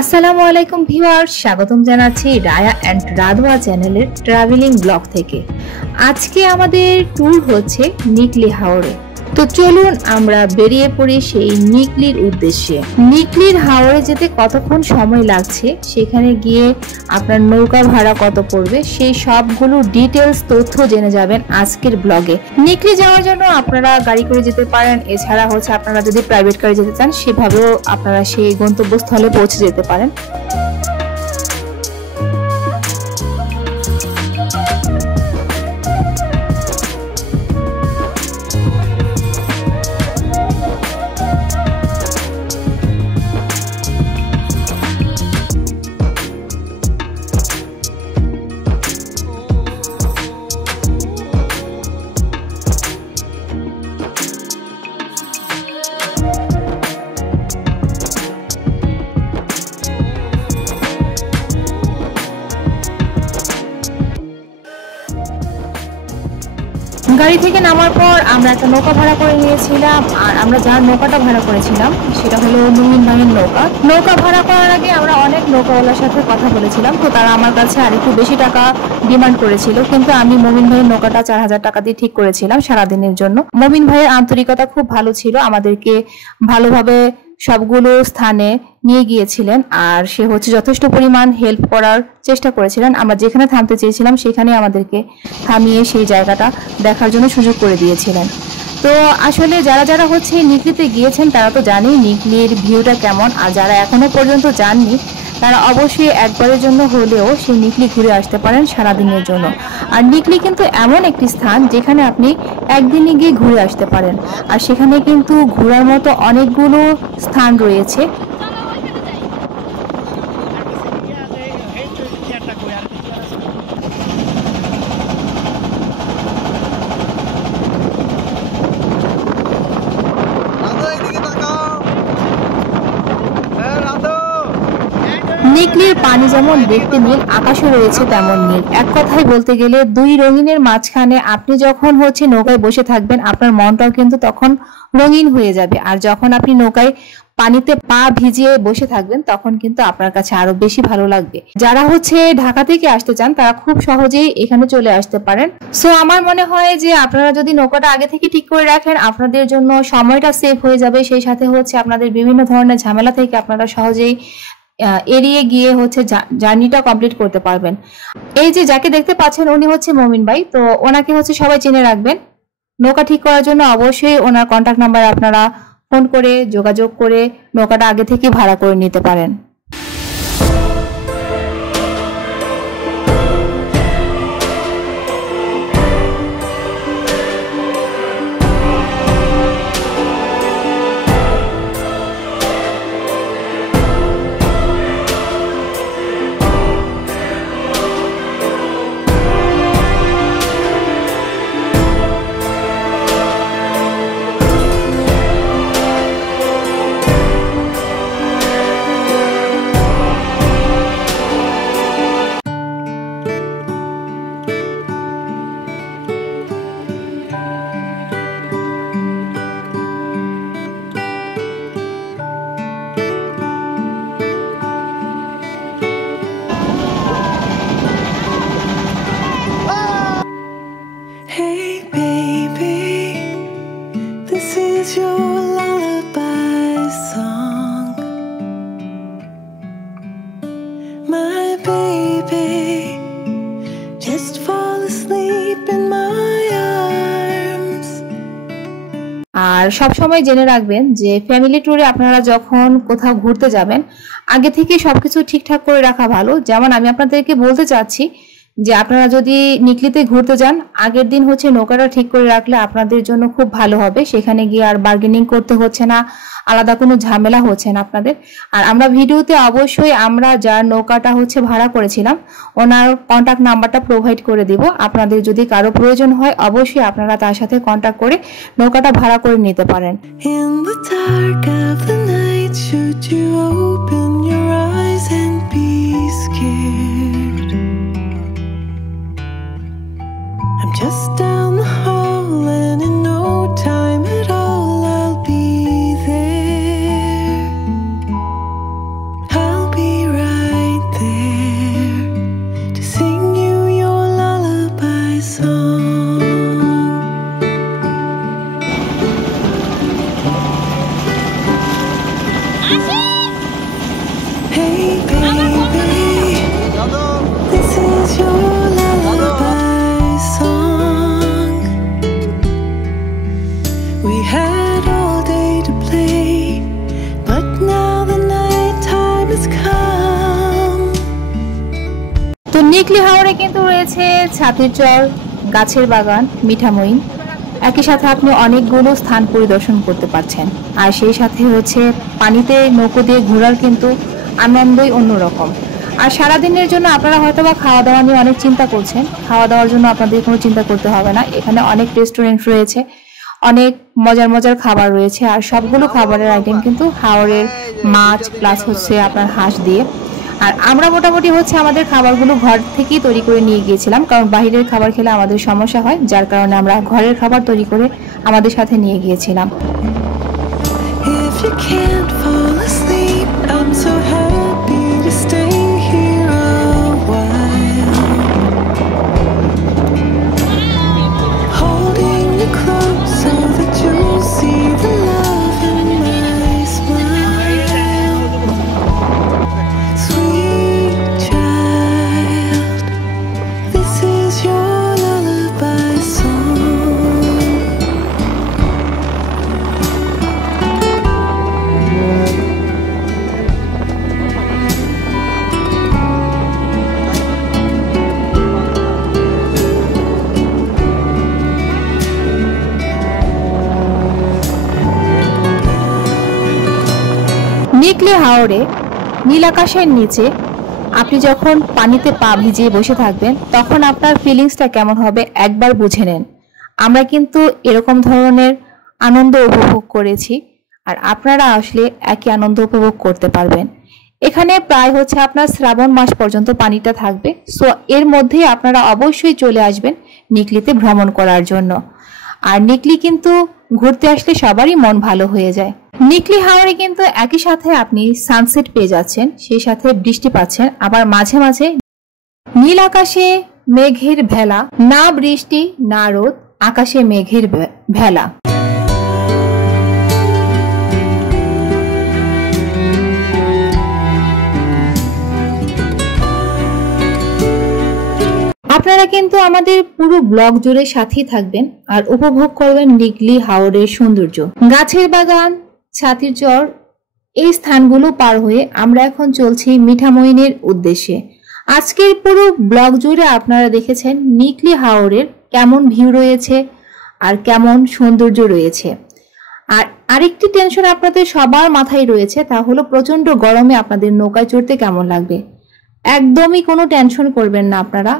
আসসালামু আলাইকুম ভিউয়ার্স, স্বাগতম জানাচ্ছি রায়া এন্ড রাধওয়া চ্যানেলের ট্রাভেলিং ব্লগ থেকে। আজকে আমাদের ট্যুর হচ্ছে নিকলি হাওরে। তো চলুন আমরা বেরিয়ে পড়ি সেই নিকলির উদ্দেশ্যে। নিকলির হাওরে যেতে কতক্ষণ সময় লাগছে, সেখানে গিয়ে আপনার নৌকা ভাড়া কত পড়বে, সেই সবগুলো ডিটেলস তথ্য জেনে যাবেন আজকের ব্লগে। নিকলি যাওয়ার জন্য আপনারা গাড়ি করে যেতে পারেন, এছাড়া হচ্ছে আপনারা যদি প্রাইভেট কারে যেতে চান সেভাবেও আপনারা সেই গন্তব্যস্থলে পৌঁছে যেতে পারেন। গাড়ি থেকে নামার পর আমরা একটা নৌকা ভাড়া করে নিয়েছিলাম, আর আমরা যার নৌকাটা ভাড়া করেছিলাম সেটা হলো মুমিন ভাইয়ের নৌকা। নৌকা ভাড়া করার আগে আমরা অনেক নৌকাওয়ালার সাথে কথা বলেছিলাম, তো তারা আমার কাছে আর একটু বেশি টাকা ডিমান্ড করেছিল, কিন্তু আমি মুমিন ভাইয়ের নৌকাটা 4000 টাকা দিয়ে ঠিক করেছিলাম সারাদিনের জন্য। মুমিন ভাইয়ের আন্তরিকতা খুব ভালো ছিল, আমাদেরকে ভালোভাবে সবগুলো স্থানে নিয়ে গিয়েছিলেন, আর সে হচ্ছে যথেষ্ট পরিমাণ হেল্প করার চেষ্টা করেছিলেন। আমরা যেখানে থামতে চেয়েছিলাম সেখানে আমাদেরকে থামিয়ে সেই জায়গাটা দেখার জন্য সুযোগ করে দিয়েছিলেন। তো আসলে যারা যারা হচ্ছে নিকলিতে গিয়েছেন তারা তো জানেই নিকলির ভিউটা কেমন, আর যারা এখনো পর্যন্ত যাননি তারা অবশ্যই একবারের জন্য হলেও সেই নিকলি ঘুরে আসতে পারেন সারাদিনের জন্য। আর নিকলি কিন্তু এমন একটি স্থান যেখানে আপনি একদিনে গিয়ে ঘুরে আসতে পারেন, আর সেখানে কিন্তু ঘোরার মতো অনেকগুলো স্থান রয়েছে। নিকলির পানি যেমন দেখতে নীল, আকাশও রয়েছে তেমন নীল। এক কথায় বলতে গেলে দুই রঙিনের মাঝখানে আপনি যখন হচ্ছে নৌকায় বসে থাকবেন আপনার মনটাও কিন্তু তখন রঙিন হয়ে যাবে, আর যখন আপনি নৌকায় পানিতে পা ভিজিয়ে বসে থাকবেন তখন কিন্তু আপনার কাছে আরো বেশি ভালো লাগবে। যারা হচ্ছে ঢাকা থেকে আসতে চান তারা খুব সহজেই এখানে চলে আসতে পারেন। সো আমার মনে হয় যে আপনারা যদি নৌকাটা আগে থেকে ঠিক করে রাখেন আপনাদের জন্য সময়টা সেভ হয়ে যাবে, সেই সাথে হচ্ছে আপনাদের বিভিন্ন ধরনের ঝামেলা থেকে আপনারা সহজেই এড়িয়ে গিয়ে হচ্ছে জার্নিটা কমপ্লিট করতে পারবেন। এই যে যাকে দেখতে পাচ্ছেন উনি হচ্ছে মুমিন ভাই, তো ওনাকে হচ্ছে সবাই চিনে রাখবেন। নৌকা ঠিক করার জন্য অবশ্যই ওনার কন্ট্যাক্ট নাম্বার আপনারা ফোন করে যোগাযোগ করে নৌকাটা আগে থেকে ভাড়া করে নিতে পারেন। আর সবসময় জেনে রাখবেন যে ফ্যামিলি ট্যুরে আপনারা যখন কোথাও ঘুরতে যাবেন আগে থেকে সবকিছু ঠিকঠাক করে রাখা ভালো। যেমন আমি আপনাদেরকে বলতে চাচ্ছি যে আপনারা যদি নিকলিতে ঘুরতে যান আগের দিন হচ্ছে নৌকাটা ঠিক করে রাখলে আপনাদের জন্য খুব ভালো হবে, সেখানে গিয়ে আর বার্গেনিং করতে হচ্ছে না, আলাদা কোনো ঝামেলা হচ্ছে না আপনাদের। আর আমরা ভিডিওতে অবশ্যই আমরা যার নৌকাটা হচ্ছে ভাড়া করেছিলাম ওনার কন্ট্যাক্ট নাম্বারটা প্রোভাইড করে দিব, আপনাদের যদি কারো প্রয়োজন হয় অবশ্যই আপনারা তার সাথে কন্ট্যাক্ট করে নৌকাটা ভাড়া করে নিতে পারেন। Just down the hall and in no time at all I'll be there. I'll be নিকলি হাওরে কিন্তু রয়েছে ছাতির চর, গাছের বাগান, মিঠামইন। একই সাথে আপনি অনেকগুলো স্থান পরিদর্শন করতে পারছেন। আর সেই সাথে হচ্ছে পানিতে নৌকো দিয়ে ঘোরার কিন্তু আনন্দই অন্যরকম। আর সারাদিনের জন্য আপনারা হয়তো বা খাওয়া দাওয়া নিয়ে অনেক চিন্তা করছেন, খাওয়া দাওয়ার জন্য আপনাদের কোনো চিন্তা করতে হবে না। এখানে অনেক রেস্টুরেন্ট রয়েছে, অনেক মজার মজার খাবার রয়েছে। আর সবগুলো খাবারের আইটেম কিন্তু হাওরের মাছ প্লাস হচ্ছে আপনার হাঁস দিয়ে। আর আমরা মোটামুটি হচ্ছে আমাদের খাবারগুলো ঘর থেকেই তৈরি করে নিয়ে গিয়েছিলাম, কারণ বাইরের খাবার খেলে আমাদের সমস্যা হয়, যার কারণে আমরা ঘরের খাবার তৈরি করে আমাদের সাথে নিয়ে গিয়েছিলাম। নিকলি হাওরে নীল আকাশের নিচে আপনি যখন পানিতে পা ভিজিয়ে বসে থাকবেন, তখন আপনার ফিলিংসটা কেমন হবে একবার বুঝে নেন। আমরা কিন্তু এরকম ধরনের আনন্দ উপভোগ করেছি, আর আপনারা আসলে একই আনন্দ উপভোগ করতে পারবেন। এখানে প্রায় হচ্ছে আপনার শ্রাবণ মাস পর্যন্ত পানিটা থাকবে। সো এর মধ্যেই আপনারা অবশ্যই চলে আসবেন নিকলিতে ভ্রমণ করার জন্য। আর নিকলি কিন্তু ঘুরতে আসলে সবারই মন ভালো হয়ে যায়। নিকলি হাওরে কিন্তু একই সাথে আপনি সানসেট পেয়ে যাচ্ছেন, সেই সাথে বৃষ্টি পাচ্ছেন, আবার মাঝে মাঝে নীল আকাশে মেঘের ভেলা, না বৃষ্টি না রোদ, আকাশে মেঘের ভেলা। আপনারা কিন্তু আমাদের পুরো ব্লগ জুড়ে সাথেই থাকবেন আর উপভোগ করবেন নিকলি হাওরের সৌন্দর্য। গাছের বাগান, ছাতির চর, এই স্থানগুলো পার হয়ে আমরা এখন চলছি মিঠামইনের উদ্দেশ্যে। আজকের পুরো ব্লগ জুড়ে আপনারা দেখেছেন নিকলি হাওরের কেমন ভিউ রয়েছে আর কেমন সৌন্দর্য রয়েছে। আর আরেকটি টেনশন আপনাদের সবার মাথায় রয়েছে, তা হলো প্রচন্ড গরমে আপনাদের নৌকায় চড়তে কেমন লাগবে। একদমই কোনো টেনশন করবেন না আপনারা,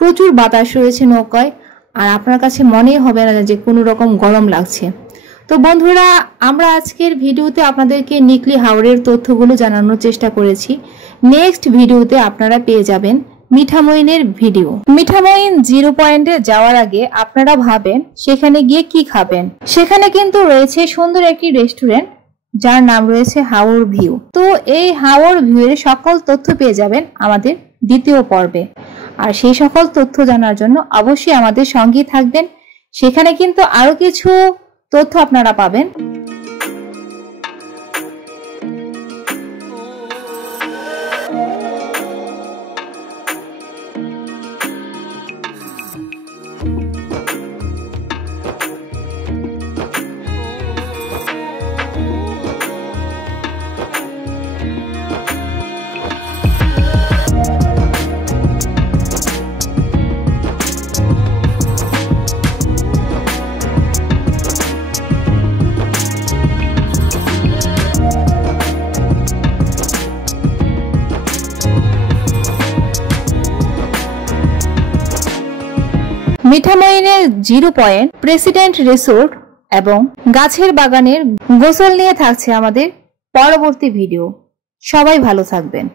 প্রচুর বাতাস রয়েছে নৌকায়, আর আপনার কাছে মনেই হবে না যে কোনো রকম গরম লাগছে। তো বন্ধুরা, আমরা আজকের ভিডিওতে আপনাদেরকে নিকলি হাওরের তথ্যগুলো জানানোর চেষ্টা করেছি। নেক্সট ভিডিওতে আপনারা পেয়ে যাবেন মিঠামইনের ভিডিও। মিঠামইন 0 পয়েন্টে যাওয়ার আগে আপনারা ভাবেন সেখানে গিয়ে কি খাবেন। সেখানে কিন্তু রয়েছে সুন্দর একটি রেস্টুরেন্ট যার নাম রয়েছে হাওর ভিউ। তো এই হাওর ভিউ এর সকল তথ্য পেয়ে যাবেন আমাদের দ্বিতীয় পর্বে। আর সেই সকল তথ্য জানার জন্য অবশ্যই আমাদের সঙ্গেই থাকবেন। সেখানে কিন্তু আরো কিছু তথ্য আপনারা পাবেন। মিঠামইনের 0 পয়েন্ট, প্রেসিডেন্ট রিসোর্ট এবং গাছের বাগানের গোসল নিয়ে থাকছে আমাদের পরবর্তী ভিডিও। সবাই ভালো থাকবেন।